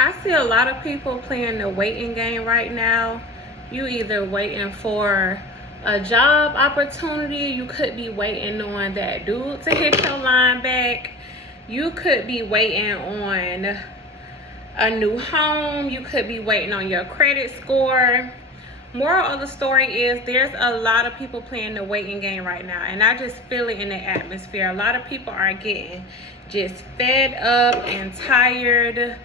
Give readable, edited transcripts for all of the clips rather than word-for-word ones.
I see a lot of people playing the waiting game right now. You either waiting for a job opportunity, you could be waiting on that dude to hit your line back. You could be waiting on a new home. You could be waiting on your credit score. Moral of the story is there's a lot of people playing the waiting game right now, and I just feel it in the atmosphere. A lot of people are getting just fed up and tired.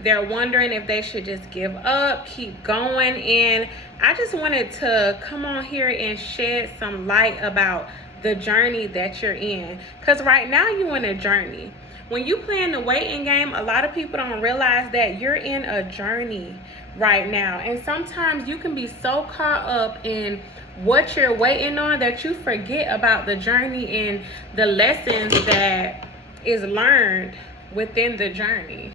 They're wondering if they should just give up, keep going. And I just wanted to come on here and shed some light about the journey that you're in, because right now you're in a journey. When you playing the waiting game, a lot of people don't realize that you're in a journey right now. And sometimes you can be so caught up in what you're waiting on that you forget about the journey and the lessons that is learned within the journey.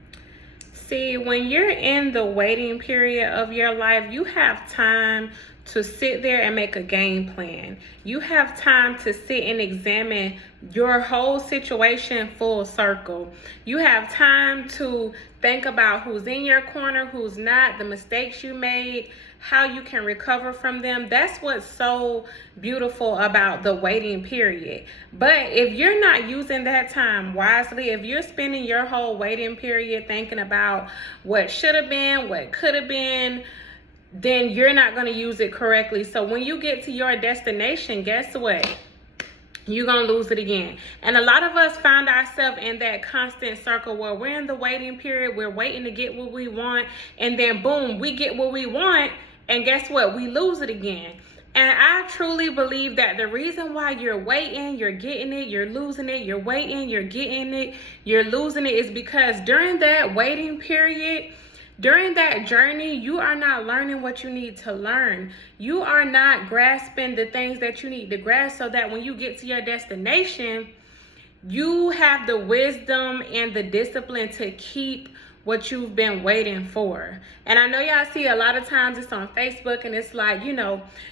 See, when you're in the waiting period of your life, you have time to sit there and make a game plan. You have time to sit and examine your whole situation full circle. You have time to think about who's in your corner, who's not, the mistakes you made, how you can recover from them. That's what's so beautiful about the waiting period. But if you're not using that time wisely, if you're spending your whole waiting period thinking about what should have been, what could have been, then you're not going to use it correctly. So when you get to your destination, guess what? You're going to lose it again. And a lot of us find ourselves in that constant circle where we're in the waiting period. We're waiting to get what we want. And then boom, we get what we want. And guess what? We lose it again. And I truly believe that the reason why you're waiting, you're getting it, you're losing it, you're waiting, you're getting it, you're losing it, is because during that waiting period, during that journey, you are not learning what you need to learn. You are not grasping the things that you need to grasp so that when you get to your destination, you have the wisdom and the discipline to keep what you've been waiting for. And I know y'all see a lot of times it's on Facebook and it's like,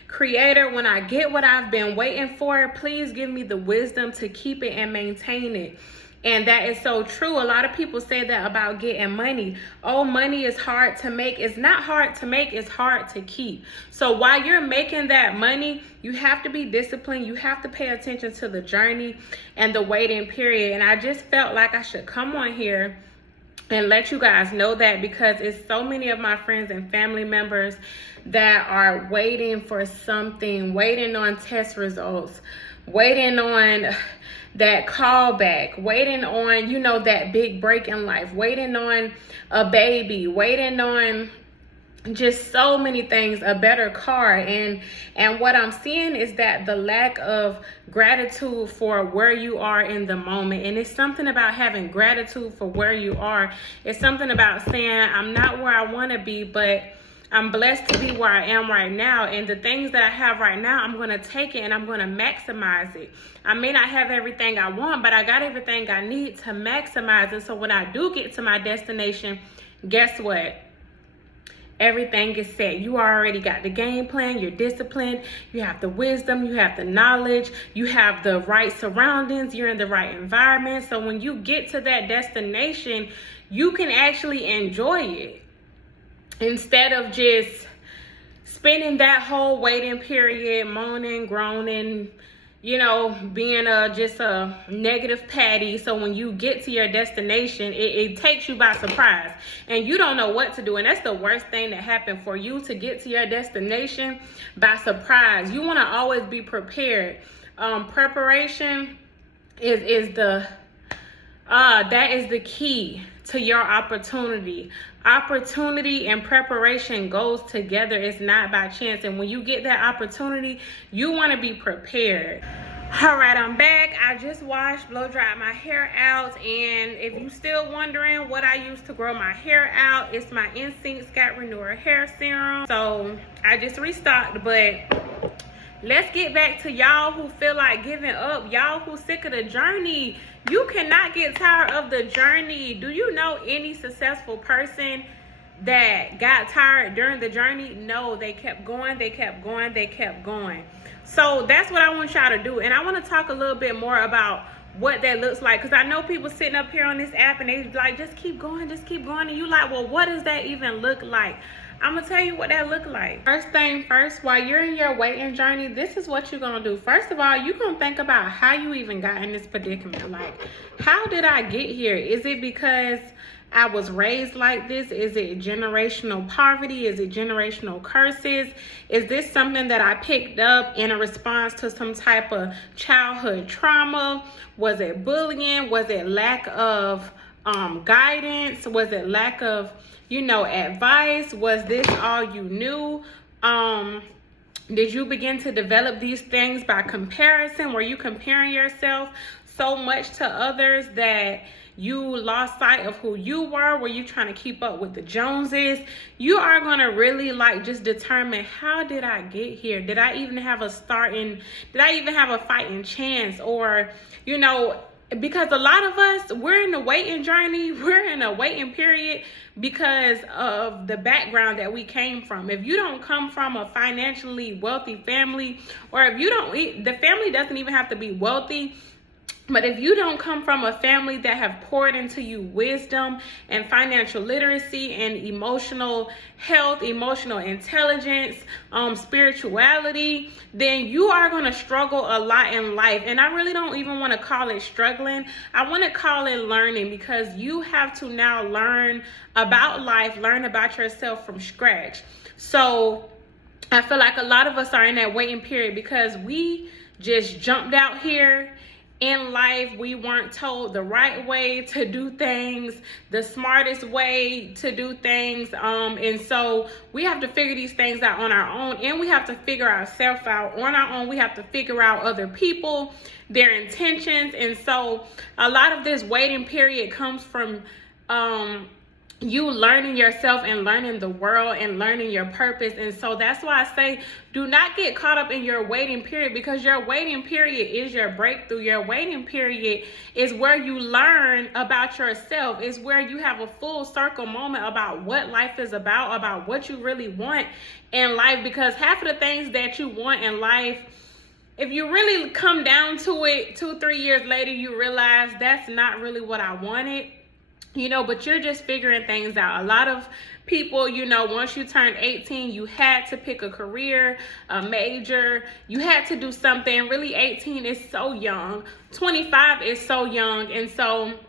Creator, when I get what I've been waiting for, please give me the wisdom to keep it and maintain it. And that is so true. A lot of people say that about getting money. Oh, money is hard to make. It's not hard to make, it's hard to keep. So while you're making that money, you have to be disciplined. You have to pay attention to the journey and the waiting period. And I just felt like I should come on here and let you guys know that, because it's so many of my friends and family members that are waiting for something, waiting on test results, waiting on that callback, waiting on, that big break in life, waiting on a baby, waiting on just so many things, a better car. And what I'm seeing is that the lack of gratitude for where you are in the moment. And it's something about having gratitude for where you are. It's something about saying, I'm not where I want to be, but I'm blessed to be where I am right now. And the things that I have right now, I'm going to take it and I'm going to maximize it. I may not have everything I want, but I got everything I need to maximize it. So when I do get to my destination, guess what? Everything is set. You already got the game plan, you're disciplined, you have the wisdom, you have the knowledge, you have the right surroundings, you're in the right environment. So when you get to that destination, you can actually enjoy it instead of just spending that whole waiting period moaning, groaning, being just a negative Patty. So when you get to your destination, it takes you by surprise and you don't know what to do. And that's the worst thing that happened, for you to get to your destination by surprise. You want to always be prepared. Preparation is the key to your opportunity. Opportunity and preparation goes together. It's not by chance. And when you get that opportunity, you want to be prepared. All right, I'm back. I just washed, blow dried my hair out. And if you're still wondering what I use to grow my hair out, it's my Instinct Scalp Renewer Hair Serum. So I just restocked, but let's get back to y'all who feel like giving up. Y'all who sick of the journey. You cannot get tired of the journey. Do you know any successful person that got tired during the journey? No, they kept going, they kept going, they kept going. So that's what I want y'all to do. And I want to talk a little bit more about what that looks like. Because I know people sitting up here on this app and they like, just keep going, and you like, well, what does that even look like? I'm gonna tell you what that look like. First thing first, while you're in your weighting journey, this is what you're gonna do. First of all, you're gonna think about how you even got in this predicament. Like, how did I get here? Is it because I was raised like this? Is it generational poverty? Is it generational curses? Is this something that I picked up in a response to some type of childhood trauma? Was it bullying? Was it lack of guidance? Was it lack of, advice? Was this all you knew? Did you begin to develop these things by comparison? Were you comparing yourself so much to others that you lost sight of who you were? Were you trying to keep up with the Joneses? You are going to really just determine, how did I get here? Did I even have a fighting chance? Or, because a lot of us, we're in the waiting journey, we're in a waiting period because of the background that we came from. If you don't come from a financially wealthy family, or if you don't, the family doesn't even have to be wealthy, but if you don't come from a family that have poured into you wisdom and financial literacy and emotional health, emotional intelligence, spirituality, then you are going to struggle a lot in life. And I really don't even want to call it struggling. I want to call it learning, because you have to now learn about life, learn about yourself from scratch. So I feel like a lot of us are in that waiting period because we just jumped out here in life. We weren't told the right way to do things, the smartest way to do things. And so we have to figure these things out on our own, and we have to figure ourselves out on our own. We have to figure out other people, their intentions. And so a lot of this waiting period comes from you learning yourself and learning the world and learning your purpose. And so that's why I say, do not get caught up in your waiting period, because your waiting period is your breakthrough. Your waiting period is where you learn about yourself. It's where you have a full circle moment about what life is about what you really want in life. Because half of the things that you want in life, if you really come down to it 2-3 years later, you realize that's not really what I wanted. But you're just figuring things out. A lot of people, once you turned 18, you had to pick a career, a major. You had to do something. Really, 18 is so young. 25 is so young. And so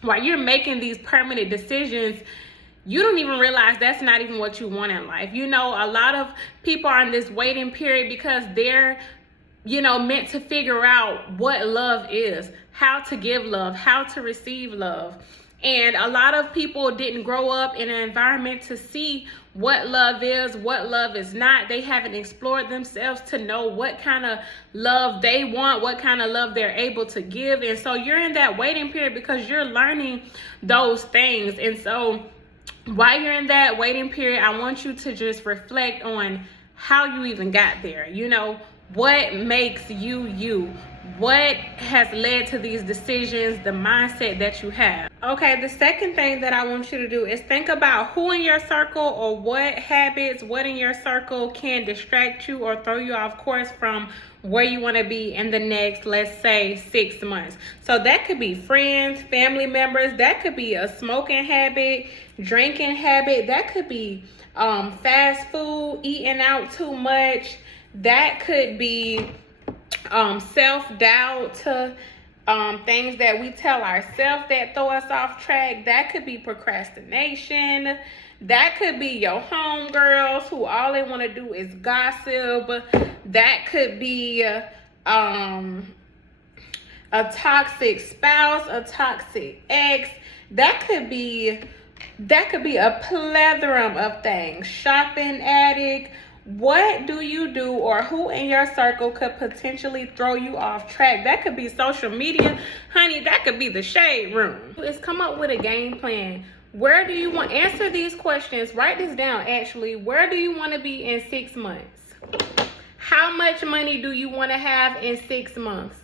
while you're making these permanent decisions, you don't even realize that's not even what you want in life. A lot of people are in this waiting period because they're meant to figure out what love is, how to give love, how to receive love. And a lot of people didn't grow up in an environment to see what love is, what love is not. They haven't explored themselves to know what kind of love they want, what kind of love they're able to give. And so you're in that waiting period because you're learning those things. And so while you're in that waiting period, I want you to just reflect on how you even got there. What makes you you? What has led to these decisions, the mindset that you have? Okay, the second thing that I want you to do is think about who in your circle, or what habits, what in your circle can distract you or throw you off course from where you want to be in the next, let's say, 6 months. So that could be friends, family members. That could be a smoking habit, drinking habit. That could be fast food, eating out too much. That could be self-doubt, things that we tell ourselves that throw us off track. That could be procrastination. That could be your homegirls who all they want to do is gossip. That could be a toxic spouse, a toxic ex. That could be a plethora of things. Shopping addict. What do you do, or who in your circle could potentially throw you off track? That could be social media. Honey, that could be the shade room. Let's come up with a game plan. Where do you want, answer these questions, write this down actually. Where do you want to be in 6 months? How much money do you want to have in 6 months?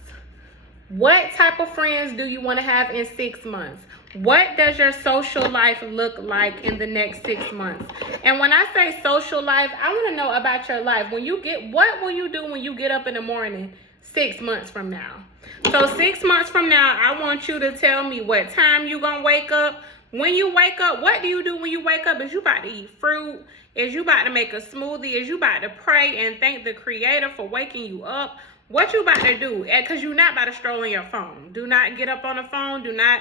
What type of friends do you want to have in 6 months? What does your social life look like in the next 6 months? And when I say social life, I want to know about your life. What will you do when you get up in the morning? 6 months from now. So 6 months from now, I want you to tell me what time you gonna wake up. When you wake up, what do you do when you wake up? Is you about to eat fruit? Is you about to make a smoothie? Is you about to pray and thank the Creator for waking you up? What you about to do? Because you're not about to stroll on your phone. Do not get up on the phone. Do not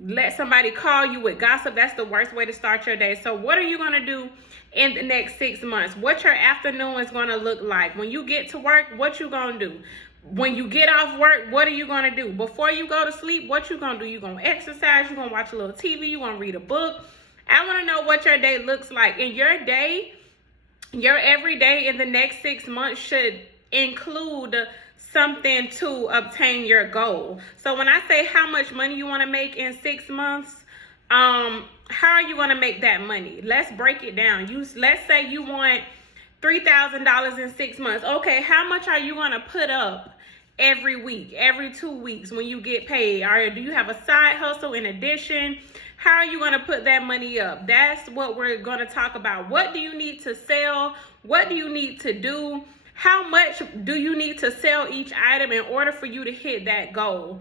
let somebody call you with gossip. That's the worst way to start your day. So what are you going to do in the next 6 months? What your afternoon is going to look like? When you get to work, what you going to do? When you get off work, what are you going to do? Before you go to sleep, what you going to do? You going to exercise? You going to watch a little TV? You going to read a book? I want to know what your day looks like. And your day, your every day in the next 6 months should include something to obtain your goal. So when I say how much money you want to make in 6 months, how are you going to make that money? Let's break it down. Let's say you want $3,000 in 6 months. Okay, how much are you going to put up every week, every 2 weeks when you get paid? Or do you have a side hustle in addition? How are you going to put that money up? That's what we're going to talk about. What do you need to sell? What do you need to do? How much do you need to sell each item in order for you to hit that goal?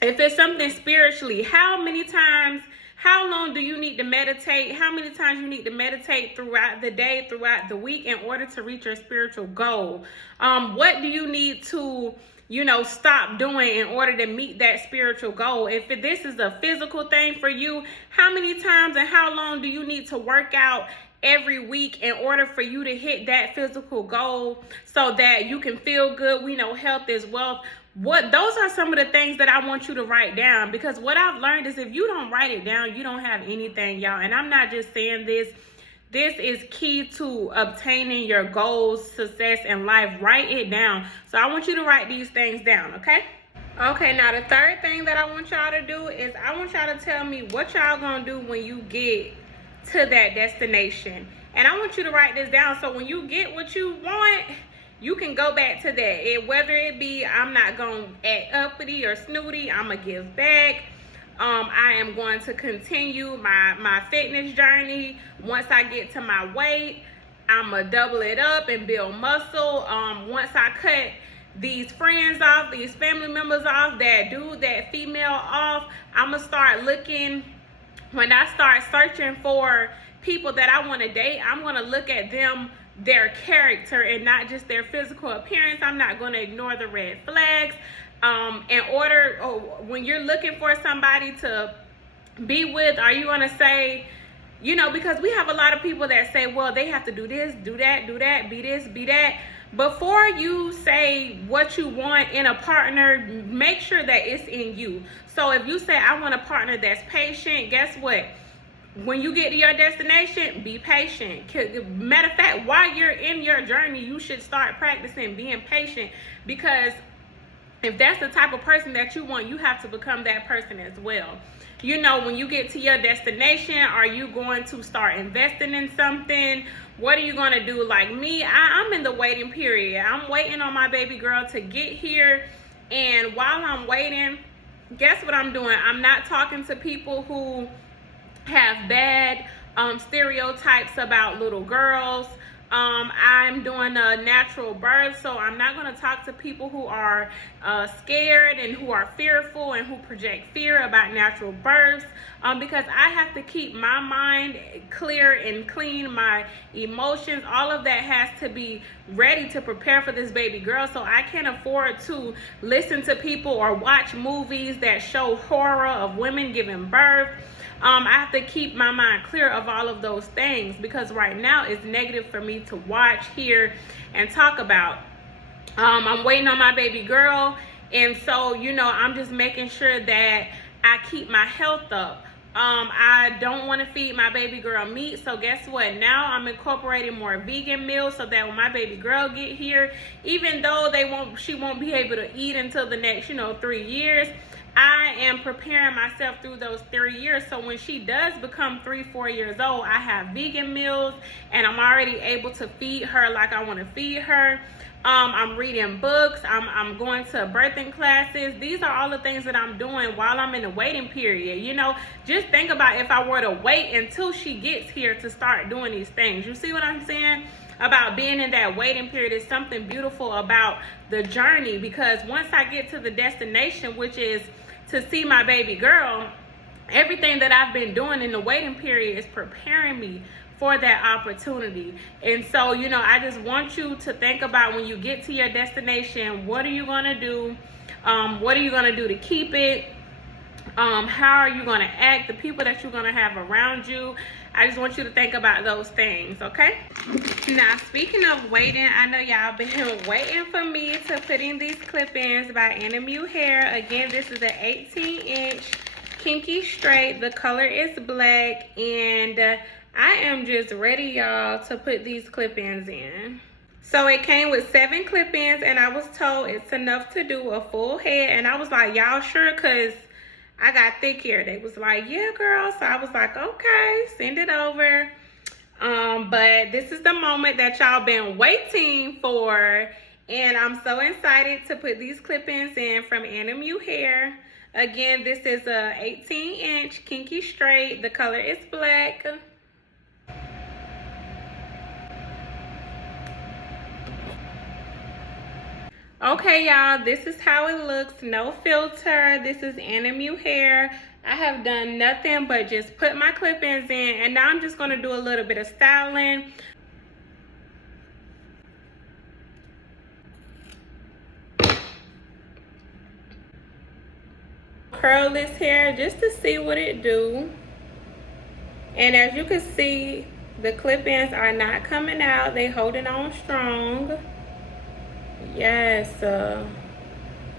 If it's something spiritually, how many times, how long do you need to meditate? How many times you need to meditate throughout the day, throughout the week in order to reach your spiritual goal? What do you need to, stop doing in order to meet that spiritual goal? If this is a physical thing for you, how many times and how long do you need to work out every week in order for you to hit that physical goal so that you can feel good? We know health is wealth. Those are some of the things that I want you to write down, because what I've learned is if you don't write it down, you don't have anything, y'all. And I'm not just saying this. This is key to obtaining your goals, success in life. Write it down. So I want you to write these things down, okay? Okay, now the third thing that I want y'all to do is I want y'all to tell me what y'all gonna do when you get to that destination. And I want you to write this down so when you get what you want, you can go back to that. Whether it be, I'm not going to act uppity or snooty, I'm going to give back. I am going to continue my fitness journey. Once I get to my weight, I'm going to double it up and build muscle. Once I cut these friends off, these family members off, that dude, that female off, I'm going to start looking. When I start searching for people that I want to date, I'm going to look at them, their character, and not just their physical appearance. I'm not going to ignore the red flags. When you're looking for somebody to be with, are you going to say, because we have a lot of people that say, well, they have to do this, do that, be this, be that. Before you say what you want in a partner, make sure that it's in you. So if you say, I want a partner that's patient, guess what? When you get to your destination, be patient. Matter of fact, while you're in your journey, you should start practicing being patient, because if that's the type of person that you want, you have to become that person as well. When you get to your destination, are you going to start investing in something? What are you going to do? Like me, I'm in the waiting period. I'm waiting on my baby girl to get here. And while I'm waiting, guess what I'm doing? I'm not talking to people who have bad stereotypes about little girls. I'm doing a natural birth, so I'm not going to talk to people who are scared and who are fearful and who project fear about natural births, because I have to keep my mind clear and clean, my emotions, all of that has to be ready to prepare for this baby girl. So I can't afford to listen to people or watch movies that show horror of women giving birth. I have to keep my mind clear of all of those things, because right now it's negative for me to watch, hear, and talk about. I'm waiting on my baby girl, and so, I'm just making sure that I keep my health up. I don't want to feed my baby girl meat, so guess what? Now I'm incorporating more vegan meals so that when my baby girl get here, even though she won't be able to eat until the next, 3 years, I am preparing myself through those 3 years. So when she does become 3-4 years old, I have vegan meals and I'm already able to feed her like I want to feed her. I'm reading books, I'm going to birthing classes. These are all the things that I'm doing while I'm in the waiting period. You know, just think about if I were to wait until she gets here to start doing these things. You see what I'm saying? About being in that waiting period is something beautiful about the journey, because once I get to the destination, which is to see my baby girl, everything that I've been doing in the waiting period is preparing me for that opportunity. And so, you know, I just want you to think about when you get to your destination, what are you going to do? What are you going to do to keep it? How are you going to act? The people that you're going to have around you. I just want you to think about those things, okay? Now, speaking of waiting, I know y'all been waiting for me to put in these clip-ins by NMU Hair. Again, this is an 18-inch kinky straight. The color is black, and I am just ready, y'all, to put these clip-ins in. So it came with 7 clip-ins, and I was told it's enough to do a full head. And I was like, y'all sure? Because I got thick hair. They was like, yeah, girl. So I was like, okay, send it over. But this is the moment that y'all been waiting for. And I'm so excited to put these clip-ins in from NMU Hair. Again, this is a 18-inch kinky straight. The color is black. Okay, y'all, this is how it looks. No filter. This is NMU Hair. I have done nothing but just put my clip-ins in, and now I'm just going to do a little bit of styling. Curl this hair just to see what it do. And as you can see, the clip-ins are not coming out. They holding on strong. Yes,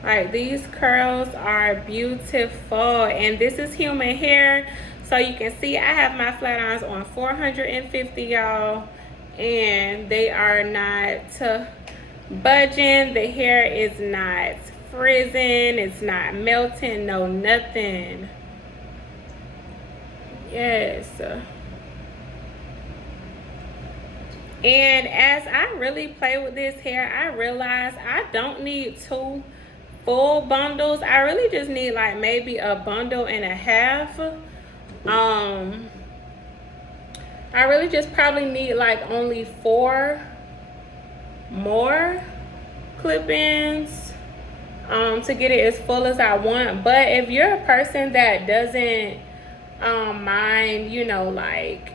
like these curls are beautiful. And this is human hair, so you can see I have my flat irons on 450, y'all, and they are not budging. The hair is not frizzing, it's not melting, no nothing. Yes. And as I really play with this hair, I realize I don't need 2 full bundles. I really just need like maybe a bundle and a half. I really just probably need like only 4 more clip-ins to get it as full as I want. But if you're a person that doesn't mind, you know, like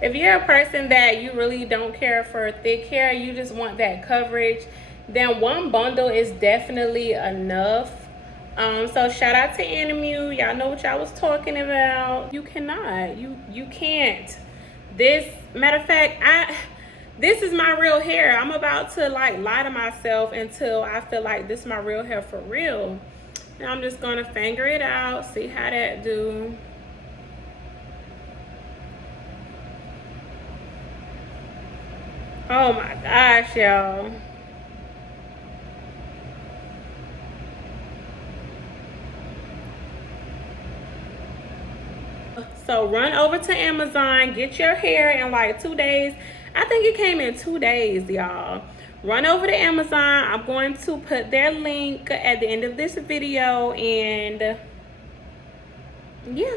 if you're a person that you really don't care for thick hair, you just want that coverage, then 1 bundle is definitely enough. So shout out to NMU. Y'all know what y'all was talking about. You cannot, you can't. This, matter of fact, this is my real hair. I'm about to like lie to myself until I feel like this is my real hair for real. And I'm just gonna finger it out, see how that do. Oh my gosh, y'all. So run over to Amazon, get your hair in like 2 days. I think it came in 2 days, y'all. Run over to Amazon. I'm going to put their link at the end of this video, and yeah.